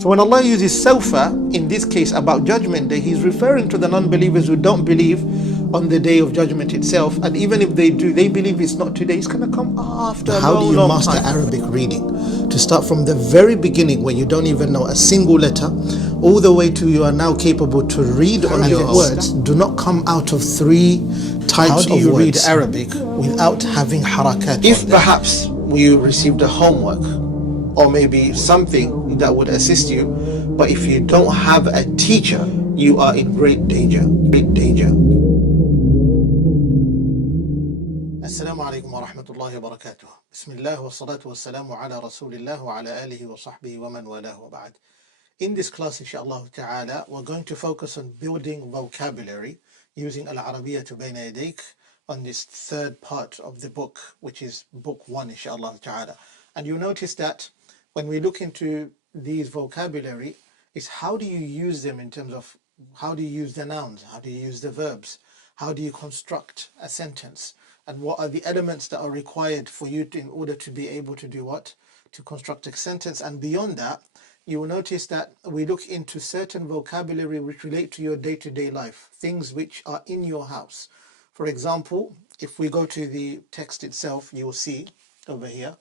So when Allah uses sawfa, in this case about judgment day, He's referring to the non-believers who don't believe on the day of judgment itself. And even if they do, they believe it's not today, it's going to come after a long, long time. How do you master Arabic reading? To start from the very beginning, when you don't even know a single letter, all the way to you are now capable to read on your words do not come out of three types of words. How do you read Arabic without having harakat? If perhaps you received a homework or maybe something that would assist you, but if you don't have a teacher, you are in great danger. Assalamu alaikum wa rahmatullahi wa barakatuh. Bismillah wa salatu wa salamu ala rasulillah wa ala alihi wa sahbihi wa man walahu wa ba'd. In this class, inshaAllah ta'ala, we're going to focus on building vocabulary using Al-Arabiyyatu bayna yadayk on this third part of the book, which is book 1, inshaAllah ta'ala. And you'll notice that when we look into these vocabulary, is how do you use them in terms of how do you use the nouns, how do you use the verbs, how do you construct a sentence, and what are the elements that are required for you to, in order to be able to do what? To construct a sentence. And beyond that, you will notice that we look into certain vocabulary which relate to your day-to-day life, things which are in your house. For example, if we go to the text itself, you will see over here,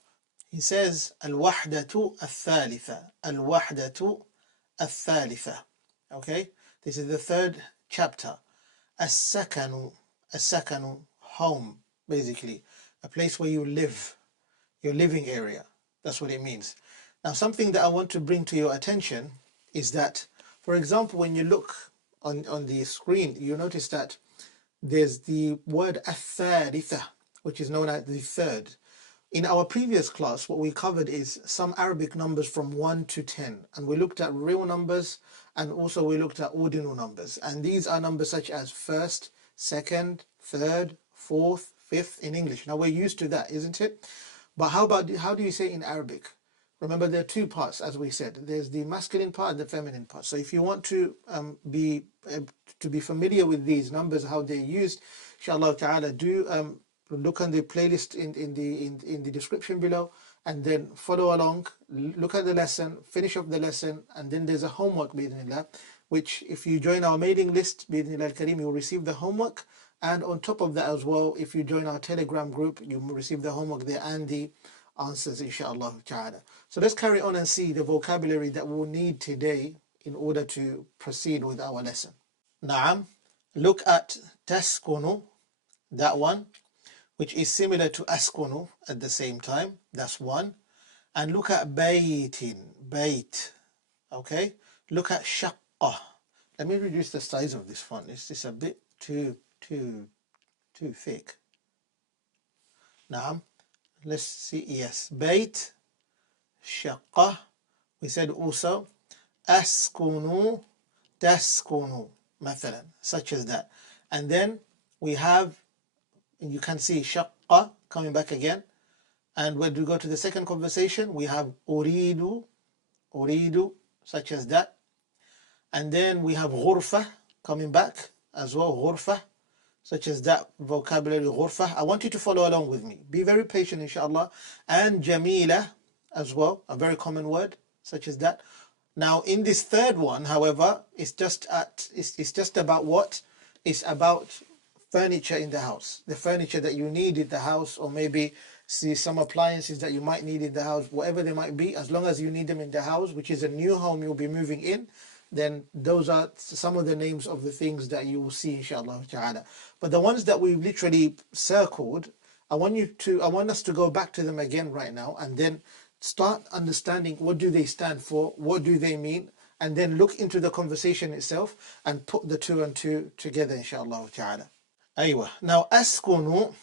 he says, Al-Wahdatu Al-Thalitha. Al-Wahdatu Al-Thalitha. Okay? This is the third chapter. As-Sakanu. As-Sakanu, home, basically. A place where you live. Your living area. That's what it means. Now, something that I want to bring to your attention is that, for example, when you look on the screen, you notice that there's the word Al-Thalitha, which is known as the third. In our previous class, what we covered is some Arabic numbers from 1 to 10. And we looked at real numbers and also we looked at ordinal numbers. And these are numbers such as first, second, third, fourth, fifth in English. Now we're used to that, isn't it? But how do you say in Arabic? Remember, there are two parts, as we said. There's the masculine part and the feminine part. So if you want to be familiar with these numbers, how they're used, inshallah ta'ala, do look on the playlist in the description below, and then follow along, look at the lesson, finish up the lesson, and then there's a homework, bi'idhnillah, which if you join our mailing list, bi'idhnillah al-kareem, you'll receive the homework. And on top of that as well, if you join our Telegram group, you will receive the homework there and the answers, inshaAllah ta'ala. So let's carry on and see the vocabulary that we'll need today in order to proceed with our lesson. Na'am, look at taskunu, that one, which is similar to askunu at the same time. That's one. And look at baytin, bayt. Okay? Look at shaqqa. Let me reduce the size of this font. It's just a bit too thick. Now, let's see. Yes, bayt, shaqqa. We said also askunu, taskunu, mathalan, such as that. And then we have, you can see shaqqa coming back again. And when we go to the second conversation, we have uridu, such as that. And then we have ghurfa coming back as well, ghurfa, such as that vocabulary, ghurfa. I want you to follow along with me. Be very patient, inshallah. And jamila as well, a very common word, such as that. Now, in this third one, however, it's just about what? It's about furniture in the house, the furniture that you need in the house, or maybe see some appliances that you might need in the house, whatever they might be, as long as you need them in the house, which is a new home you'll be moving in, then those are some of the names of the things that you will see, inshallah ta'ala. But the ones that we've literally circled, I want us to go back to them again right now, and then start understanding what do they stand for, what do they mean, and then look into the conversation itself and put the two and two together, inshallah ta'ala. Aywa. Now, askunu,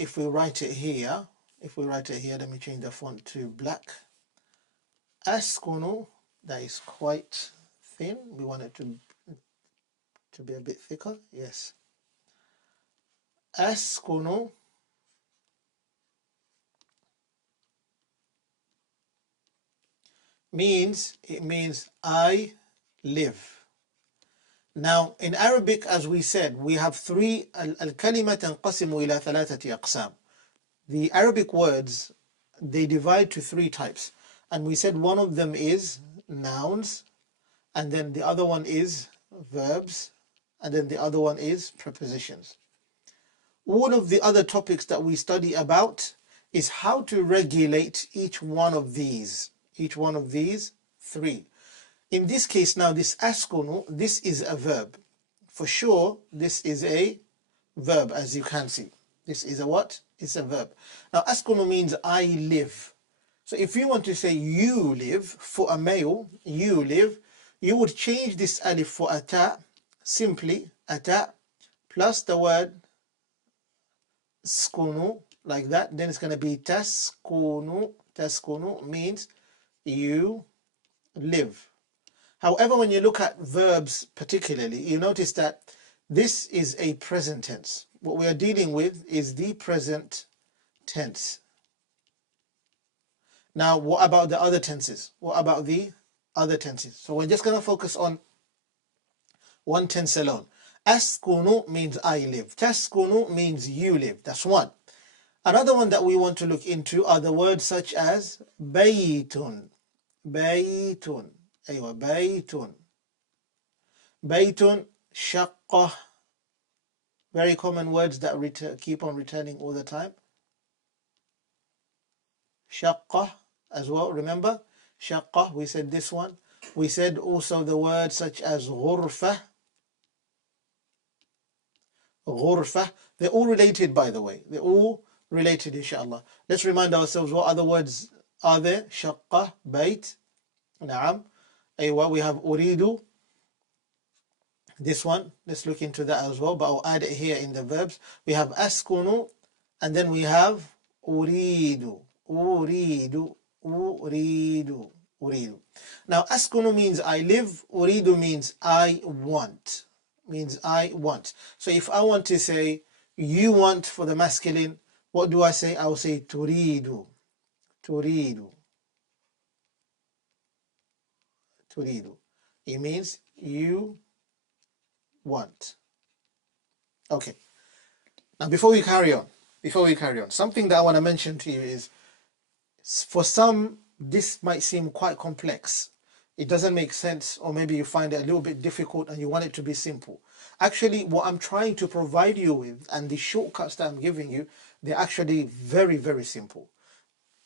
if we write it here, let me change the font to black. Askunu, that is quite thin. We want it to be a bit thicker. Yes. Askunu means I live. Now, in Arabic, as we said, we have three. Al-kalima tanqasimu ila thalathati aqsam. The Arabic words, they divide to three types. And we said one of them is nouns, and then the other one is verbs, and then the other one is prepositions. All of the other topics that we study about is how to regulate each one of these three. In this case now, this askunu, this is a verb. For sure, this is a verb, as you can see. This is a what? It's a verb. Now, askunu means I live. So if you want to say you live, for a male, you live, you would change this alif for a ta, simply a ta, plus the word skunu, like that. Then it's going to be taskunu. Taskunu means you live. However, when you look at verbs particularly, you notice that this is a present tense. What we are dealing with is the present tense. Now, what about the other tenses? What about the other tenses? So we're just going to focus on one tense alone. Askunu means I live. Taskunu means you live. That's one. Another one that we want to look into are the words such as baytun. Baytun. Aywa, baytun. Baytun, shaqqah. Very common words that keep on returning all the time. Shaqqah as well, remember? Shaqqah, we said this one. We said also the words such as ghurfah. Ghurfah. They're all related, by the way. They're all related, inshallah. Let's remind ourselves what other words are there. Shaqqah, bayt, na'am. Aywa, we have uridu. This one, let's look into that as well, but I'll add it here in the verbs. We have askunu, and then we have uridu. Uridu, uridu, uridu. Now, askunu means I live, uridu means I want. Means I want. So if I want to say you want for the masculine, what do I say? I will say turidu. Turidu. Turidu. It means you want. Okay. Now before we carry on, something that I want to mention to you is, for some, this might seem quite complex. It doesn't make sense, or maybe you find it a little bit difficult and you want it to be simple. Actually, what I'm trying to provide you with and the shortcuts that I'm giving you, they're actually very, very simple.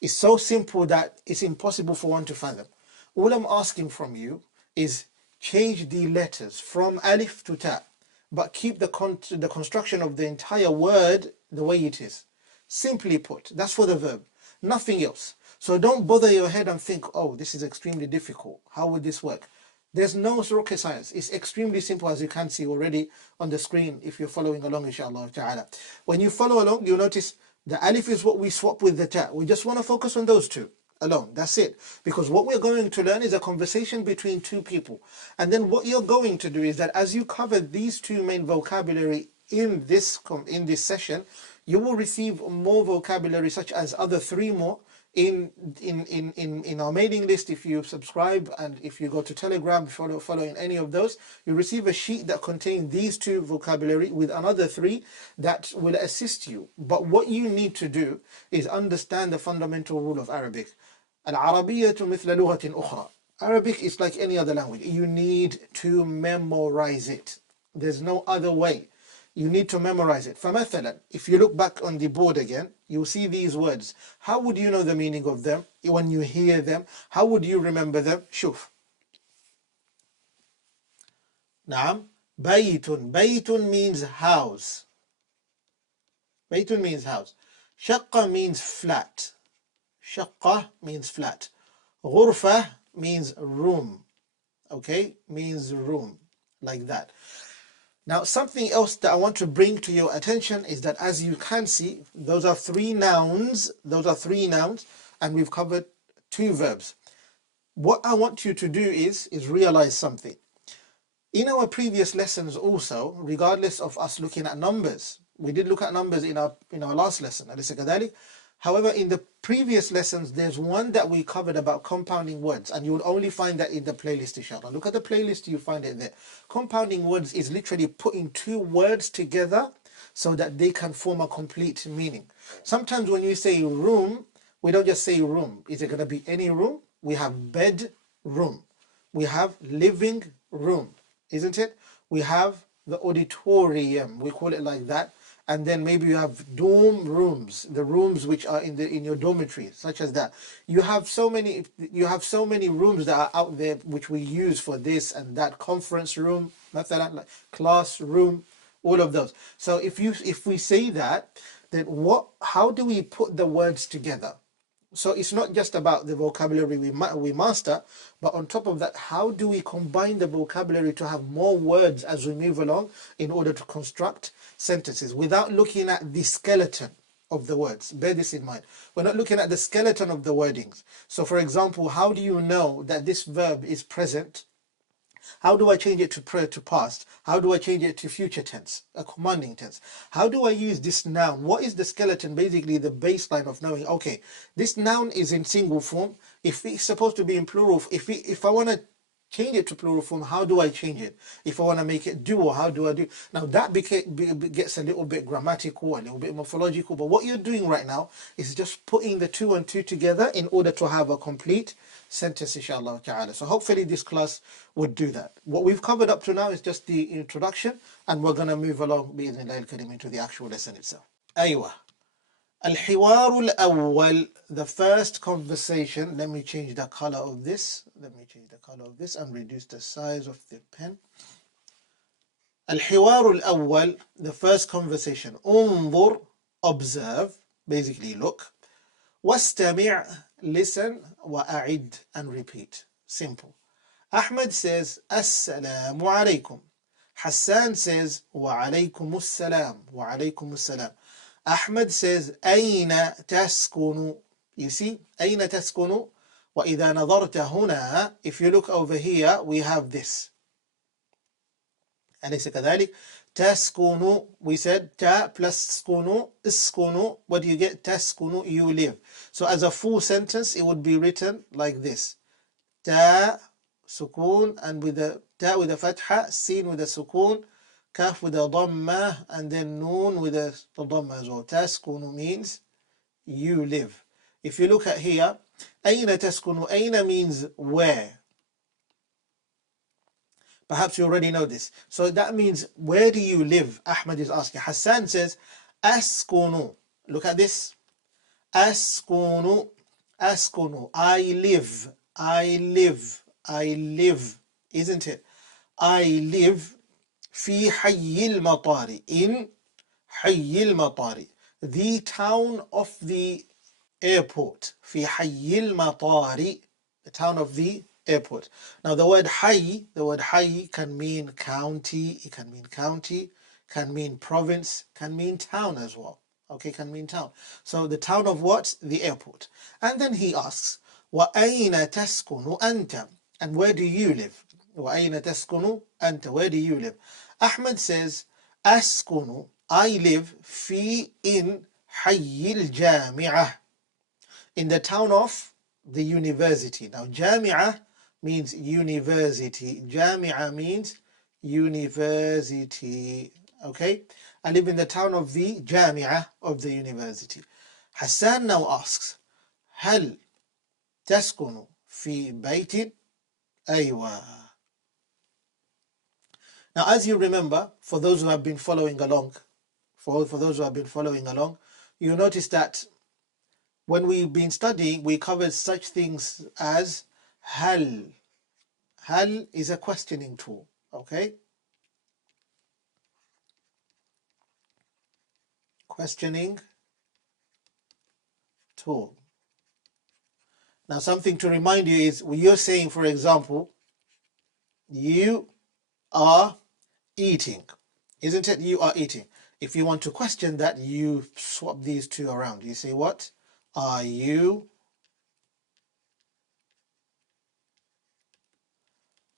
It's so simple that it's impossible for one to fathom. All I'm asking from you is change the letters from alif to ta, but keep the construction of the entire word the way it is. Simply put, that's for the verb, nothing else. So don't bother your head and think, oh, this is extremely difficult. How would this work? There's no rocket science. It's extremely simple, as you can see already on the screen if you're following along, inshallah ta'ala. When you follow along, you'll notice the alif is what we swap with the ta. We just want to focus on those two alone. That's it. Because what we're going to learn is a conversation between two people. And then what you're going to do is that as you cover these two main vocabulary in this session, you will receive more vocabulary such as other three more in our mailing list. If you subscribe and if you go to Telegram, following any of those, you receive a sheet that contains these two vocabulary with another three that will assist you. But what you need to do is understand the fundamental rule of Arabic. Al-Arabiyyatu mithla lughatin ukhra. Arabic is like any other language. You need to memorize it. There's no other way. You need to memorize it. فَمَثَلًا, if you look back on the board again, you'll see these words. How would you know the meaning of them when you hear them? How would you remember them? شوف. نعم. بيت. بيت means house. بيت means house. شقة means flat. شقة means flat. غرفة means room. Okay? Means room. Like that. Now, something else that I want to bring to your attention is that, as you can see, those are three nouns. Those are three nouns, and we've covered two verbs. What I want you to do is realize something. In our previous lessons also, regardless of us looking at numbers, we did look at numbers in our last lesson. However, in the previous lessons, there's one that we covered about compounding words, and you will only find that in the playlist, inshallah. Look at the playlist, you find it there. Compounding words is literally putting two words together so that they can form a complete meaning. Sometimes when you say room, we don't just say room. Is it going to be any room? We have bed, room. we have living room, isn't it? We have the auditorium, we call it like that. And then maybe you have dorm rooms, the rooms which are in your dormitory, such as that. You have so many rooms that are out there which we use for this and that. Conference room, like classroom, all of those. So if we say that, then how do we put the words together? So it's not just about the vocabulary we master, but on top of that, how do we combine the vocabulary to have more words as we move along in order to construct sentences without looking at the skeleton of the words? Bear this in mind. We're not looking at the skeleton of the wordings. So for example, how do you know that this verb is present? How do I change it to past? How do I change it to future tense, a commanding tense? How do I use this noun? What is the skeleton, basically the baseline of knowing, okay, this noun is in single form. If it's supposed to be in plural, if I want to change it to plural form, how do I change it? If I want to make it dual, how do I do? Now that gets a little bit grammatical, a little bit morphological, but what you're doing right now is just putting the two and two together in order to have a complete sentence, inshallah ta'ala. So hopefully this class would do that. What we've covered up to now is just the introduction, and we're going to move along bi'idhnillah al-karim into the actual lesson itself. Aywa. Al-Hiwar al-Awwal, the first conversation. Let me change the color of this. And reduce the size of the pen. Al-Hiwar al-Awwal, the first conversation. Unzur, observe, basically look. Wastami', listen. Wa'a'id, and repeat. Simple. Ahmed says, Assalamu alaykum. Hassan says, Wa alaykum as-salam. Wa alaykum as-salam. Ahmed says, أين تسكن? You see, أين تسكن? وإذا نظرت هنا, if you look over here, we have this. أليس كذلك? تسكن, we said ta plus skunu, iskunu. What do you get? تسكن, you live. So as a full sentence, it would be written like this. Ta, sukun, and with the ta with a fatha, sin with a sukun, kaf with a dhamma, and then noon with a dhamma as well. Taskunu means you live. If you look at here, aina taskunu, aina means where. Perhaps you already know this. So that means, where do you live? Ahmed is asking. Hassan says, askunu. Look at this. Askunu, askunu. I live, I live, I live. Isn't it? I live في حي المطار, in حي المطار, the town of the airport. في حي المطار, the town of the airport. Now the word حي can mean county, it can mean county, can mean province, can mean town as well. Okay, can mean town. So the town of what? The airport. And then he asks, وأين تسكن أنت? And where do you live? وأين تسكن أنت? Where do you live? Ahmed says, أسكن, I live in حي الجامعة, in the town of the university. Now جامعة means university. جامعة means university. Okay, I live in the town of the جامعة, of the university. Hassan now asks, هل تسكن في بيت؟ أيوة. Now, as you remember, for those who have been following along, you notice that when we've been studying, we covered such things as hal. Hal is a questioning tool, okay? Questioning tool. Now, something to remind you is, when you're saying, for example, you are eating, isn't it? You are eating. If you want to question that, you swap these two around. You say, what? Are you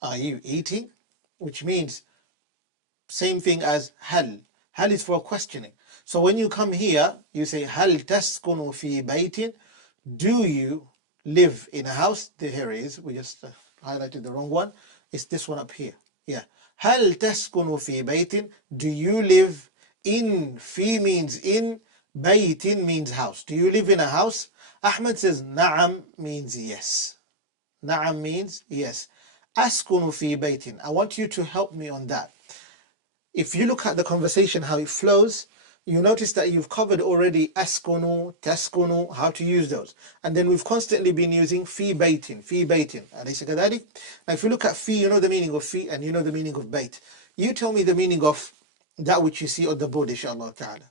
eating? Which means same thing as hal. Hal is for questioning. So when you come here, you say, hal taskunu fi baytin? Do you live in a house? Here it is. We just highlighted the wrong one. It's this one up here. Yeah. هل تسكن في بيت? Do you live in? في means in, بيت means house. Do you live in a house? Ahmed says نعم means yes. نعم means yes. أسكن في بيت. I want you to help me on that. If you look at the conversation, how it flows, you notice that you've covered already أسكن, تسكن, how to use those. And then we've constantly been using في بيت, في بيت. أليس كذلك? Now if you look at في, you know the meaning of في and you know the meaning of بيت. You tell me the meaning of that which you see on the board, inshallah ta'ala.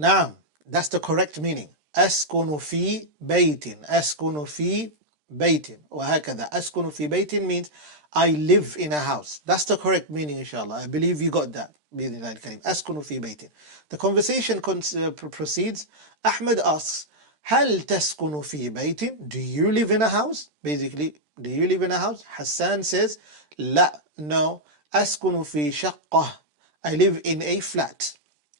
نعم, that's the correct meaning. أسكن في بيت, أسكن في بيت, وهكذا. أسكن في بيت means I live in a house. That's the correct meaning, inshallah. I believe you got that. بإذن الله الكريم. أسكن في بيت. The conversation proceeds. Ahmed asks, هل تسكن في بيت? Do you live in a house? Basically, do you live in a house? Hassan says, لا, no. أسكن في شقة. I live in a flat.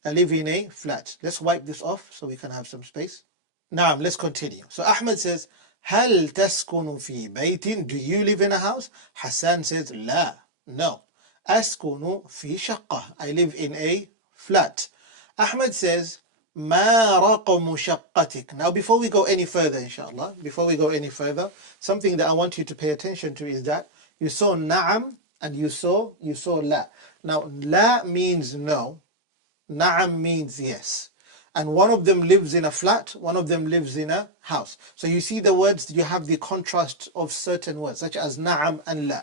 I live in a flat. Let's wipe this off so we can have some space. Now, let's continue. So Ahmed says, هل تسكن في بيت? Do you live in a house? Hassan says, لا, no. أسكن في شقة. I live in a flat. Ahmed says, ما رقم شقتك? Now, before we go any further, inshallah, before we go any further, something that I want you to pay attention to is that you saw na'am and you saw la. Now, la means no. Na'am means yes. And one of them lives in a flat, one of them lives in a house. So you see the words, you have the contrast of certain words, such as na'am and la.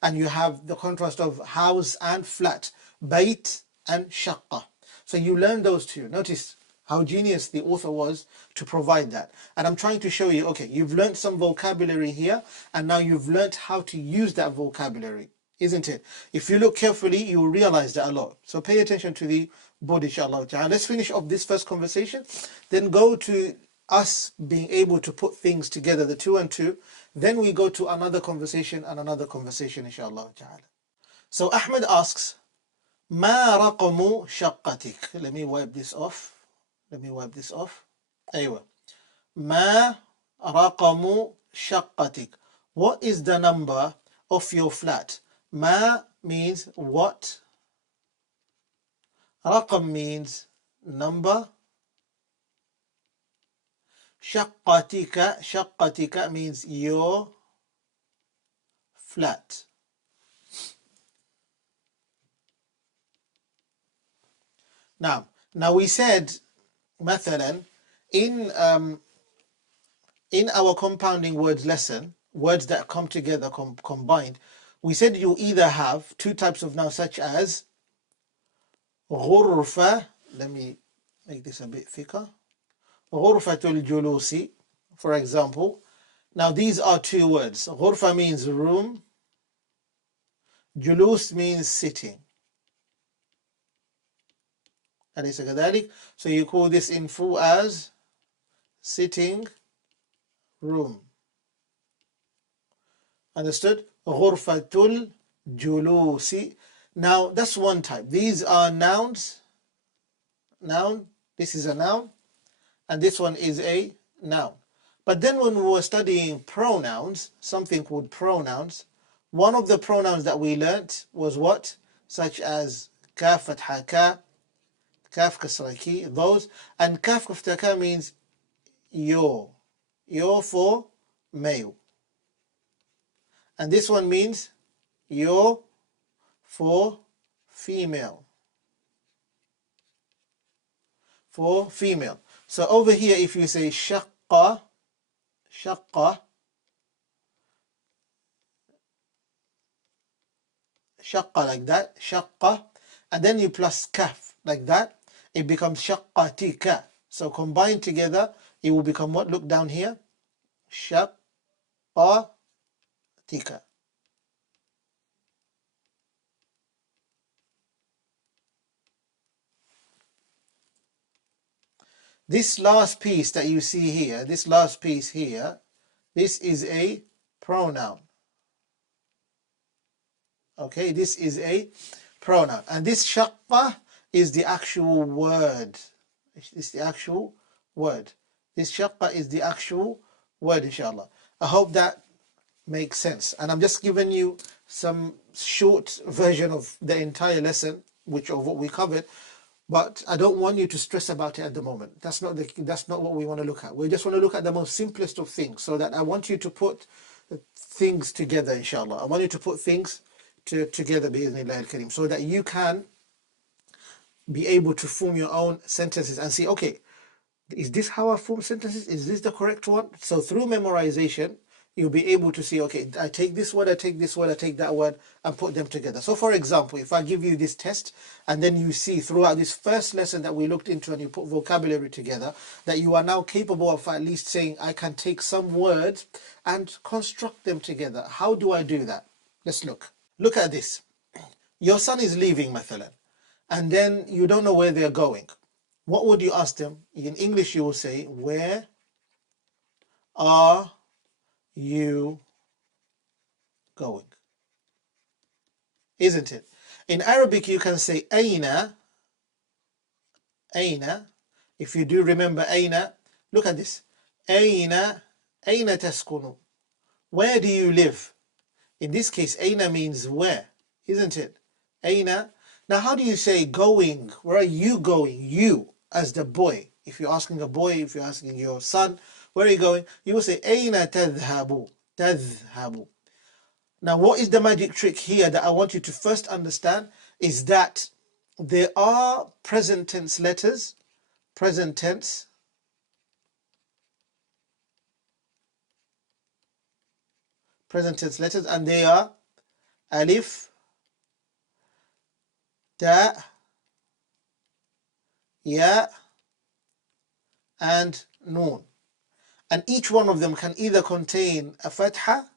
And you have the contrast of house and flat, bayt and shaqqa. So you learn those two. Notice how genius the author was to provide that. And I'm trying to show you, okay, you've learned some vocabulary here, and now you've learned how to use that vocabulary, isn't it? If you look carefully, you will realize that a lot. So pay attention to the board, inshallah. Let's finish off this first conversation, then go to us being able to put things together, the two and two. Then we go to another conversation and another conversation, inshallah. So Ahmed asks, ما رقم شقتك? Let me wipe this off. أيوة. ما رقم شقتك? What is the number of your flat? ما means what? رقم means number. شقتك means your flat. Now we said, مثلا, in our compounding words lesson, words that come together, combined, we said you either have two types of nouns, such as غرفة. Let me make this a bit thicker. غرفة الجلوس, for example. Now these are two words. غرفة means room. جلوس means sitting. أليس كذلك? So you call this in full as sitting room. Understood? غرفة الجلوس. Now that's one type. These are nouns. Noun. This is a noun. And this one is a noun. But then when we were studying pronouns, something called pronouns, one of the pronouns that we learnt was what? Such as kaf fatha ka, kaf kasra ki, those. And kaf fatha ka means yo. Yo for male. And this one means yo for female. For female. So over here, if you say shaqqa, shaqqa, shaqqa like that, shaqqa, and then you plus kaf like that, it becomes shaqqatika. So combined together, it will become what? Look down here. Shaqqatika. This last piece that you see here, this last piece here, this is a pronoun. Okay, this is a pronoun. And this shaqqa is the actual word. It's the actual word. This shaqqa is the actual word, inshallah. I hope that makes sense. And I'm just giving you some short version of the entire lesson, which of what we covered, but I don't want you to stress about it at the moment. That's not what we want to look at. We just want to look at the most simplest of things, so that I want you to put things together, inshallah. I want you to put things together, bi'idhnillah al-kareem, so that you can be able to form your own sentences and see, okay, is this how I form sentences? Is this the correct one? So through memorization, you'll be able to see, okay, I take this word, I take this word, I take that word, and put them together. So for example, if I give you this test, and then you see throughout this first lesson that we looked into, and you put vocabulary together, that you are now capable of at least saying, I can take some words and construct them together. How do I do that? Let's look. Look at this. Your son is leaving, mathalan, and then you don't know where they're going. What would you ask them? In English, you will say, where are you going? Isn't it? In Arabic, you can say, Aina. Aina. If you do remember Aina, look at this. Aina. Aina taskunu. Where do you live? In this case, Aina means where, isn't it? Aina. Now, how do you say going? Where are you going? You, as the boy. If you're asking a boy, if you're asking your son, where are you going? You will say, Aina tadhhabu. Tadhhabu. Now, what is the magic trick here that I want you to first understand is that there are present tense letters, present tense letters, and they are alif, ta, ya, and noon. And each one of them can either contain a fatha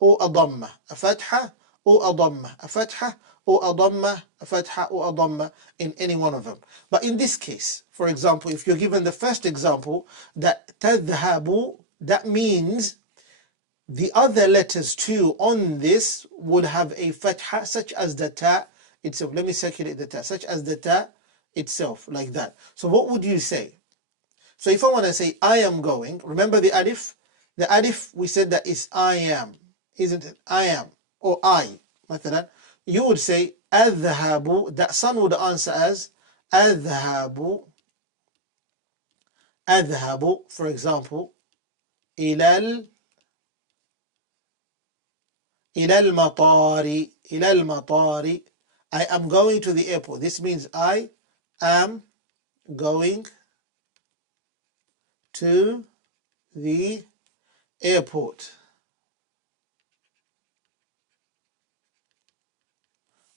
or a dhamma, a fatha or a dhamma, a fatha or a dhamma, a fatha or a dhamma, in any one of them. But in this case, for example, if you're given the first example, that tadhhabu, that means the other letters too on this would have a fatha, such as the ta itself. Let me circulate the ta, such as the ta itself, like that. So what would you say? So if I want to say I am going, remember the alif? The alif, we said that is I am, isn't it? I am, or I, مثلا. You would say أذهب, that son would answer as أذهب, أذهب, for example, إلى المطار, إلى المطار. I am going to the airport. This means I am going to the airport.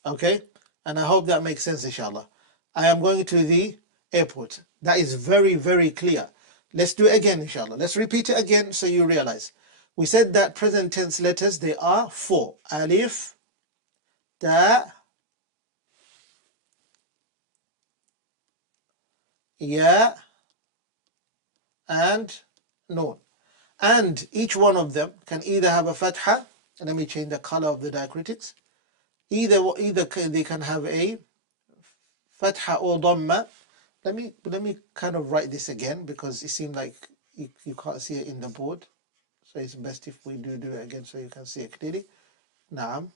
Okay, and I hope that makes sense, inshallah. I am going to the airport. That is very, very clear. Let's do it again, inshallah. Let's repeat it again so you realize. We said that present tense letters, they are four. Alif, ta, ya, and noon. And each one of them can either have a fatha, and let me change the color of the diacritics. Either they can have a fatha or dhamma. Let me kind of write this again, because it seemed like you can't see it in the board. So it's best if we do it again so you can see it clearly. Naam.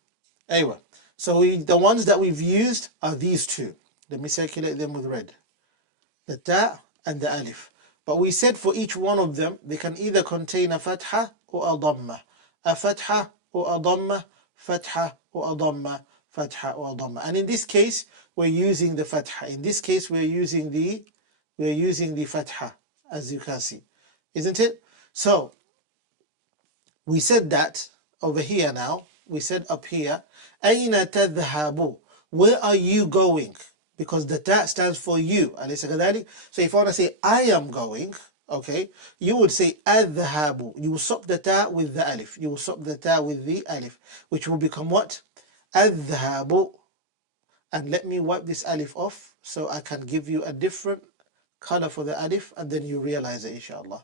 Anyway, so the ones that we've used are these two. Let me circulate them with red. The ta and the alif. But we said for each one of them, they can either contain a fatha or a dhamma. A fatha or a dhamma, fatha or a dhamma, fatha or a dhamma. And in this case, we're using the fatha. In this case, we're using the fatha, as you can see. Isn't it? So, we said that over here now. We said up here, أين تذهب? Where are you going? Because the ta stands for you. So if I want to say I am going, okay, you would say أذهب. You will swap the ta with the alif. You will swap the ta with the alif, which will become what? أذهب. And let me wipe this alif off so I can give you a different color for the alif, and then you realize it, inshallah.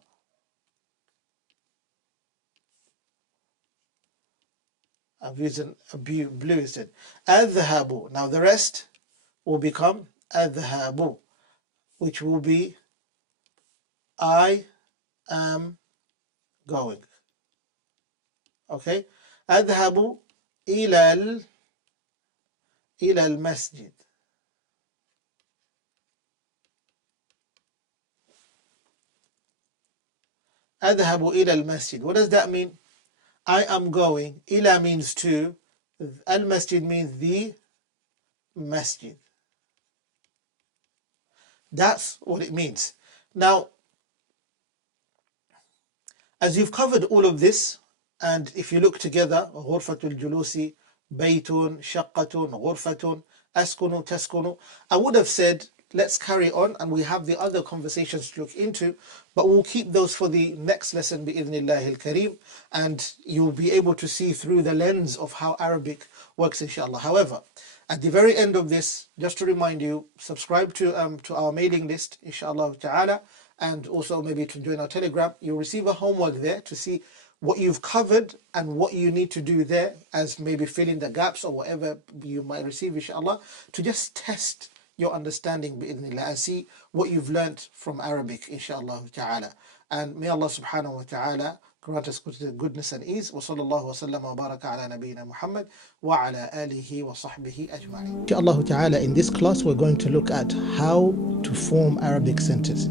I've used a blue instead. أذهب. Now the rest will become أذهب, which will be I am going. Okay? أذهب إلى المسجد. أذهب إلى المسجد. What does that mean? I am going. إلى means to. Al-Masjid means the masjid. That's what it means. Now, as you've covered all of this, and if you look together, غرفة الجلوس, بيت, شقة, غرفة, أسكن, تسكن, I would have said, let's carry on, and we have the other conversations to look into, but we'll keep those for the next lesson بإذن الله الكريم, and you'll be able to see through the lens of how Arabic works, inshallah. However, at the very end of this, just to remind you, subscribe to our mailing list, inshallah ta'ala, and also maybe to join our Telegram. You'll receive a homework there to see what you've covered and what you need to do there, as maybe fill in the gaps or whatever you might receive, inshallah, to just test your understanding bi'idhnillah and see what you've learnt from Arabic, inshallah ta'ala. And may Allah subhanahu wa ta'ala grant us goodness and ease. Wa sallallahu wa sallam wa baraka ala nabiyyina Muhammad wa ala alihi wa sahbihi ajma'in. Inshallah ta'ala, in this class we're going to look at how to form Arabic sentences.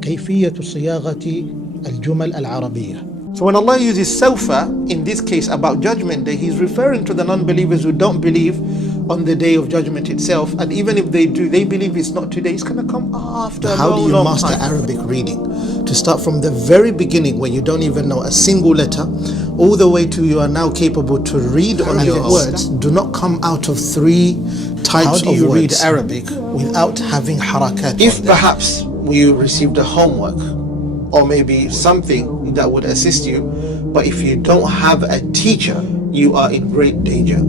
كيفية صياغة الجمل العربية. So when Allah uses sawfa, in this case about judgment day, He's referring to the non-believers who don't believe on the day of judgment itself, and even if they do, they believe it's not today, it's going to come after. How do you master Arabic reading? To start from the very beginning, where you don't even know a single letter, all the way to you are now capable to read on your words do not come out of three types of words. How do you read Arabic without having harakat? If perhaps you received a homework or maybe something that would assist you, but if you don't have a teacher, you are in great danger.